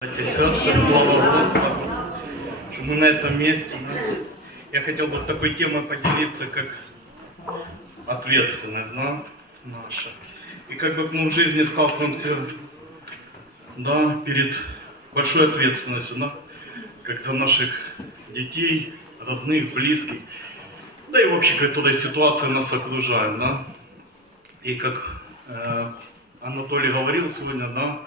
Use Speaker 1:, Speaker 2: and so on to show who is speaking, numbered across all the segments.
Speaker 1: Братья и сестры, слава Господу, что мы на этом месте. Я хотел бы такой темой поделиться, как ответственность да, наша. И как бы мы в жизни сталкиваемся да, перед большой ответственностью, да, как за наших детей, родных, близких, да и вообще, которая ситуация нас окружает. Да. И как э, Анатолий говорил сегодня, да,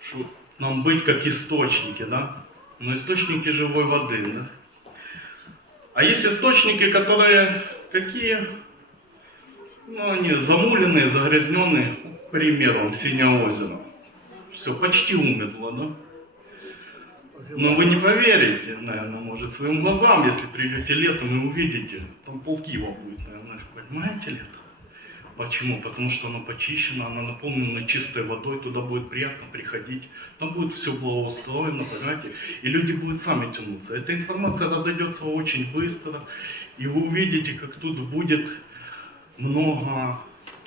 Speaker 1: что нам быть как источники, да? Но источники живой воды, да? А есть источники, которые какие? Ну, они замуленные, загрязненные, к примеру, Синее озеро. Все почти умерло, да? Но вы не поверите, наверное, может, своим глазам, если придете летом и увидите, там полкива будет, наверное, понимаете ли это? Почему? Потому что оно почищено, оно наполнено чистой водой, туда будет приятно приходить, там будет все благоустроено, понимаете, и люди будут сами тянуться. Эта информация разойдется очень быстро, и вы увидите, как тут будет много,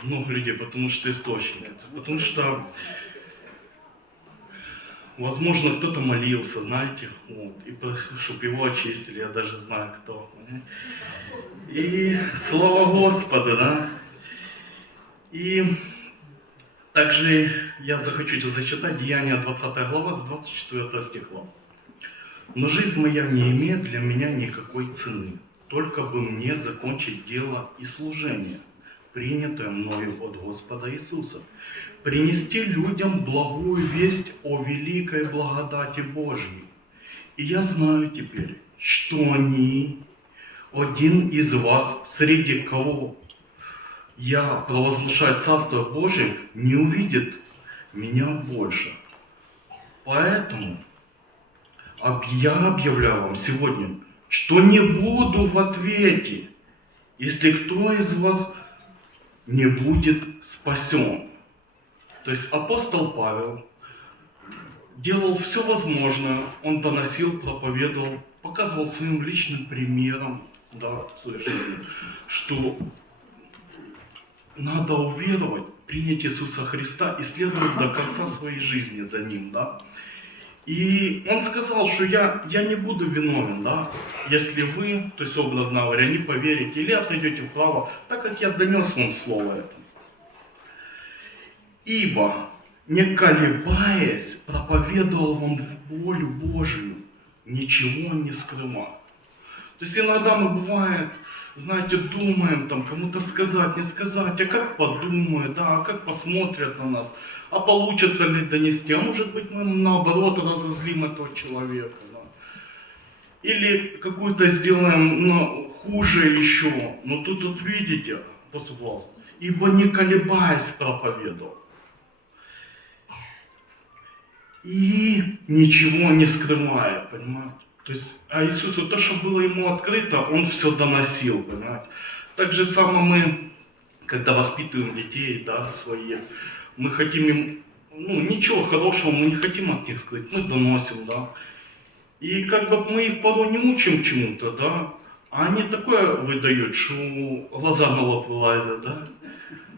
Speaker 1: много людей, потому что источники, потому что Возможно, кто-то молился, знаете, вот, и чтобы его очистили, я даже знаю, кто. И слава Господу, да. И также я захочу зачитать Деяния 20 глава с 24 стиха. Но жизнь моя не имеет для меня никакой цены, только бы мне закончить дело и служение, принятое мною от Господа Иисуса, принести людям благую весть о великой благодати Божьей. И я знаю теперь, что они, один из вас, среди кого я провозглашаю Царство Божие, не увидит меня больше. Поэтому я объявляю вам сегодня, что не буду в ответе, если кто из вас не будет спасен. То есть апостол Павел делал все возможное, он доносил, проповедовал, показывал своим личным примером, да, своей жизни, что надо уверовать, принять Иисуса Христа и следовать до конца своей жизни за Ним, да. И он сказал, что я, я не буду виновен, да, если вы, то есть образно говоря, не поверите или отойдете вправо, так как я донес вам слово это. Ибо, не колебаясь, проповедовал вам волю Божию, ничего не скрывал. То есть иногда мы бывает, знаете, думаем там кому-то сказать, не сказать, а как подумают, да, а как посмотрят на нас, а получится ли донести, а может быть мы наоборот разозлим этого человека, да. Или какую-то сделаем ну, хуже еще. Но тут вот видите, власти, ибо не колебаясь проповедовал. И ничего не скрывая, понимаете? То есть, а Иисусу то, что было ему открыто, он все доносил, понимаете? Так же самое мы, когда воспитываем детей, да, своих, мы хотим им, ну, ничего хорошего мы не хотим от них сказать, мы доносим, да. И как бы мы их порой не учим чему-то, да, а они такое выдают, что глаза на лоб вылазят, да.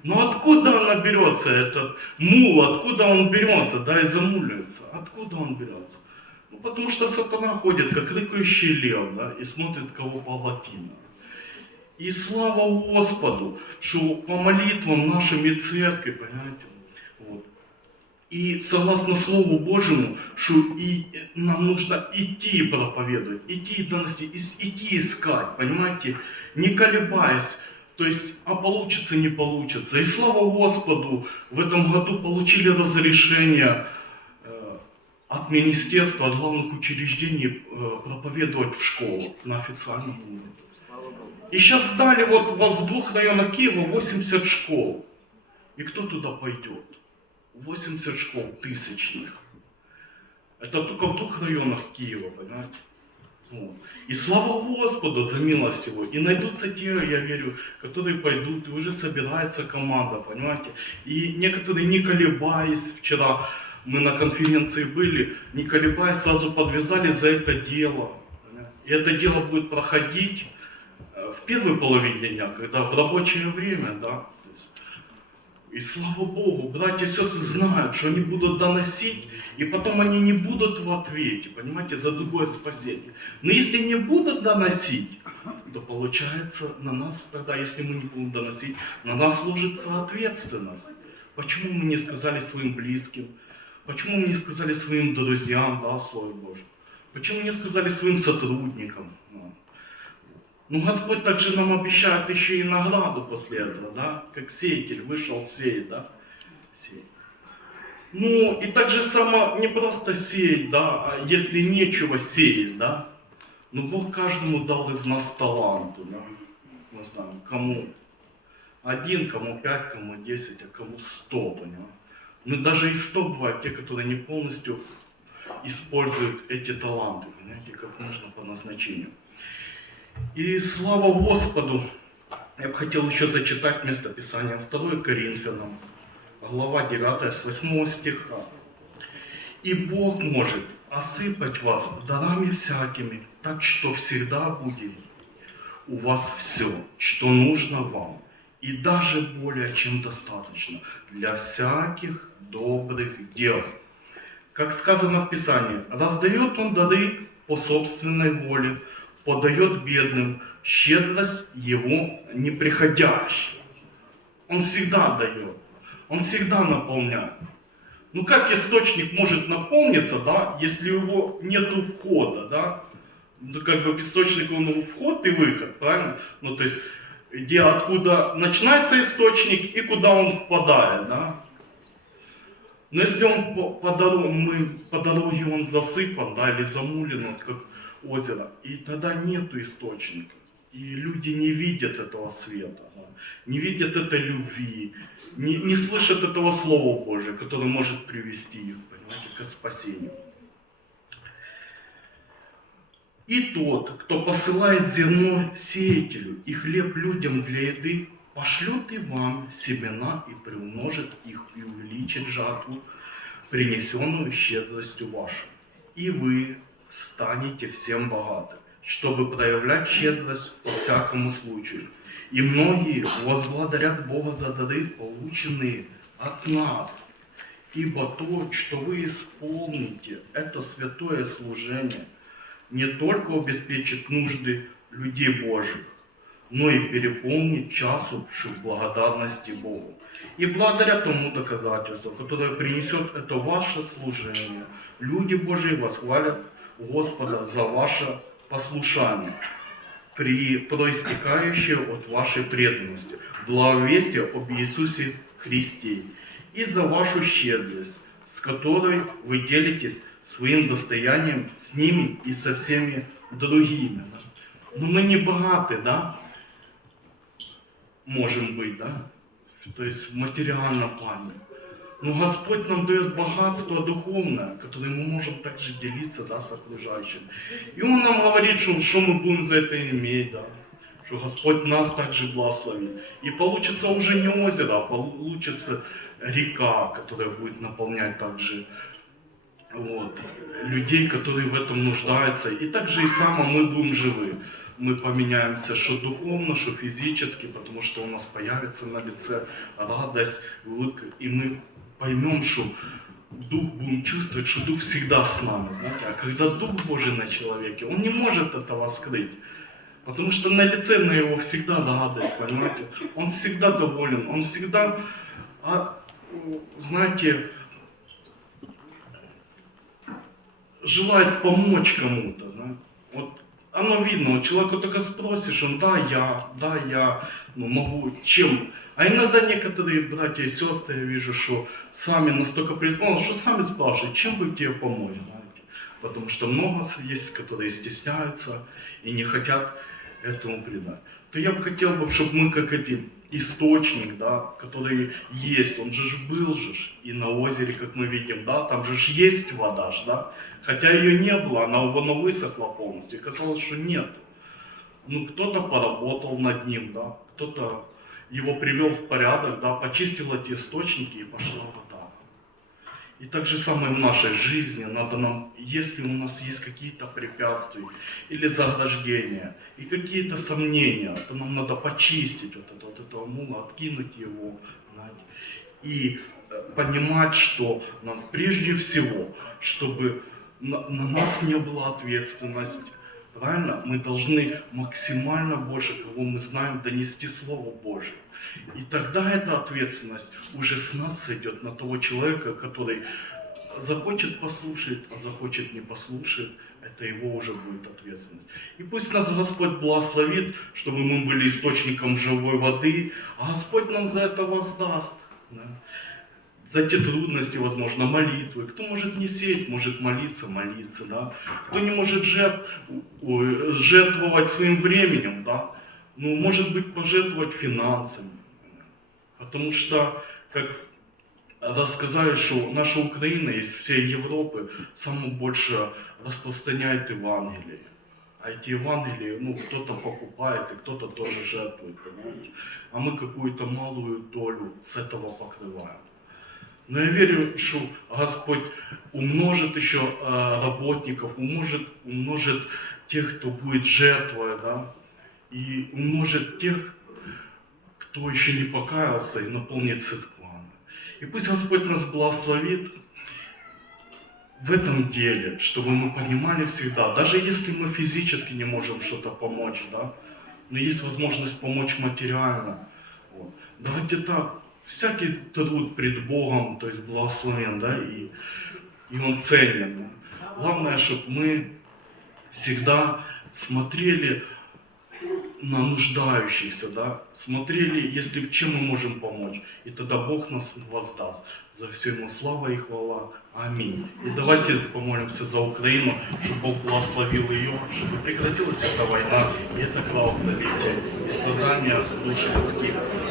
Speaker 1: Но откуда она берется, этот мул, откуда он берется, да, и замуливается, откуда он берется? Ну, потому что сатана ходит, как рыкающий лев, да, и смотрит, кого поглотина. И слава Господу, что по молитвам нашим и церкви, понимаете, вот. И согласно Слову Божьему, что и нам нужно идти проповедовать, идти доносить, ис- идти искать, понимаете, не колебаясь, то есть, а получится, не получится. И слава Господу, в этом году получили разрешение от министерства, от главных учреждений э, проповедовать в школах на официальном уровне. И сейчас сдали вот, во- в двух районах Киева 80 школ. И кто туда пойдет? 80 школ тысячных. Это только в двух районах Киева, понимаете? Вот. И слава Господу за милость его. И найдутся те, я верю, которые пойдут, и уже собирается команда, понимаете? И некоторые, не колебаясь, вчера мы на конференции были, не колебаясь, сразу подвязались за это дело. И это дело будет проходить э, в первой половине дня, когда в рабочее время, да. И слава Богу, братья и сестры знают, что они будут доносить, и потом они не будут в ответе, понимаете, за другое спасение. Но если не будут доносить, то получается на нас тогда, если мы не будем доносить, на нас ложится ответственность. Почему мы не сказали своим близким? Почему мы не сказали своим друзьям, да, Слово Божье? Почему не сказали своим сотрудникам? Ну, Ну, Господь также нам обещает еще и награду после этого, да? Как сеятель вышел сеять, да? Сеять. Ну, и так же само не просто сеять, да, а если нечего сеять, да? Но Бог каждому дал из нас таланты, да? Не знаю, кому один, кому пять, кому десять, а кому сто, понимаете? Ну, даже и сто бывают те, которые не полностью используют эти таланты, понимаете, как нужно по назначению. И слава Господу, я бы хотел еще зачитать место Писания 2 Коринфянам, глава 9 с 8 стиха. «И Бог может осыпать вас дарами всякими, так что всегда будет у вас все, что нужно вам, и даже более чем достаточно для всяких добрых дел». Как сказано в Писании, раздает он дары по собственной воле, подает бедным, щедрость его неприходящая. Он всегда дает, он всегда наполняет. Ну как источник может наполниться, да, если у него нету входа, да? Ну как бы источник он вход и выход, правильно? Ну то есть где откуда начинается источник и куда он впадает, да? Но если он по, по, дороге, мы, по дороге он засыпан, да, или замулен, вот как озеро, и тогда нету источника. И люди не видят этого света, да, не видят этой любви, не, не слышат этого Слова Божия, которое может привести их, понимаете, к спасению. И тот, кто посылает зерно сеятелю и хлеб людям для еды, пошлет и вам семена и приумножит их и увеличит жатву, принесенную щедростью вашу. И вы станете всем богаты, чтобы проявлять щедрость по всякому случаю. И многие возблагодарят Бога за дары, полученные от нас. Ибо то, что вы исполните, это святое служение, не только обеспечит нужды людей Божьих, но и переполнит часу благодарности Богу. И благодаря тому доказательству, которое принесет это ваше служение, люди Божьи восхвалят Господа за ваше послушание, при проистекающее от вашей преданности, благовестие об Иисусе Христе и за вашу щедрость, с которой вы делитесь своим достоянием с ними и со всеми другими. Но мы не богаты, да? Можем быть, да? То есть в материальном плане. Но Господь нам дает богатство духовное, которое мы можем также делиться да, с окружающим. И Он нам говорит, что, что мы будем за это иметь, да. что Господь нас также благословит. И получится уже не озеро, а получится река, которая будет наполнять также вот, людей, которые в этом нуждаются. И также и само мы будем живы. Мы поменяемся что духовно, что физически, потому что у нас появится на лице радость, улыбка, и мы поймем, что Дух будем чувствовать, что Дух всегда с нами. Знаете? А когда Дух Божий на человеке, он не может этого скрыть. Потому что на лице на его всегда радость, понимаете? Он всегда доволен, он всегда, а, знаете, желает помочь кому-то. Знаете? Оно видно, вот человеку только спросишь, он, да, я, да, я ну, могу, чем. А иногда некоторые братья и сестры, я вижу, что сами настолько предположили, что сами спрашивают, чем бы тебе помочь, знаете. Потому что много есть, которые стесняются и не хотят этому предать. То я бы хотел, бы, чтобы мы как эти источник, да, который есть, он же ж был же ж, и на озере, как мы видим, да, там же ж есть вода, ж, да, хотя ее не было, она, она высохла полностью, и казалось, что нет. Ну, кто-то поработал над ним, да, кто-то его привел в порядок, да, почистил эти источники и вода. И так же самое в нашей жизни. Надо нам, если у нас есть какие-то препятствия или заграждения и какие-то сомнения, то нам надо почистить вот это, вот этого мула, откинуть его понимаете? И э, понимать, что нам прежде всего, чтобы на, на нас не была ответственность, правильно, мы должны максимально больше, кого мы знаем, донести Слово Божие. И тогда эта ответственность уже с нас сойдет на того человека, который захочет послушает, а захочет не послушает, это его уже будет ответственность. И пусть нас Господь благословит, чтобы мы были источником живой воды, а Господь нам за это воздаст. да. За те трудности, возможно, молитвы. Кто может не сеять, может молиться, молиться, да. Кто не может жертв- жертвовать своим временем, да. Ну, может быть, пожертвовать финансами. Потому что, как рассказали, что наша Украина из всей Европы самое больше распространяет Евангелие. А эти Евангелия, ну, кто-то покупает, и кто-то тоже жертвует, понимаете? А мы какую-то малую долю с этого покрываем. Но я верю, что Господь умножит еще э, работников, умножит, умножит тех, кто будет жертвой, да, и умножит тех, кто еще не покаялся, и наполнит церквами. И пусть Господь нас благословит в этом деле, чтобы мы понимали всегда, даже если мы физически не можем что-то помочь, да, но есть возможность помочь материально. Вот. Давайте так, всякий труд пред Богом, то есть благословен, да, и, и он ценен. Главное, чтобы мы всегда смотрели на нуждающихся, да, смотрели, если чем мы можем помочь, и тогда Бог нас воздаст. За все ему слава и хвала. Аминь. И давайте помолимся за Украину, чтобы Бог благословил ее, чтобы прекратилась эта война, и это кровопролитие, и страдания душ людских.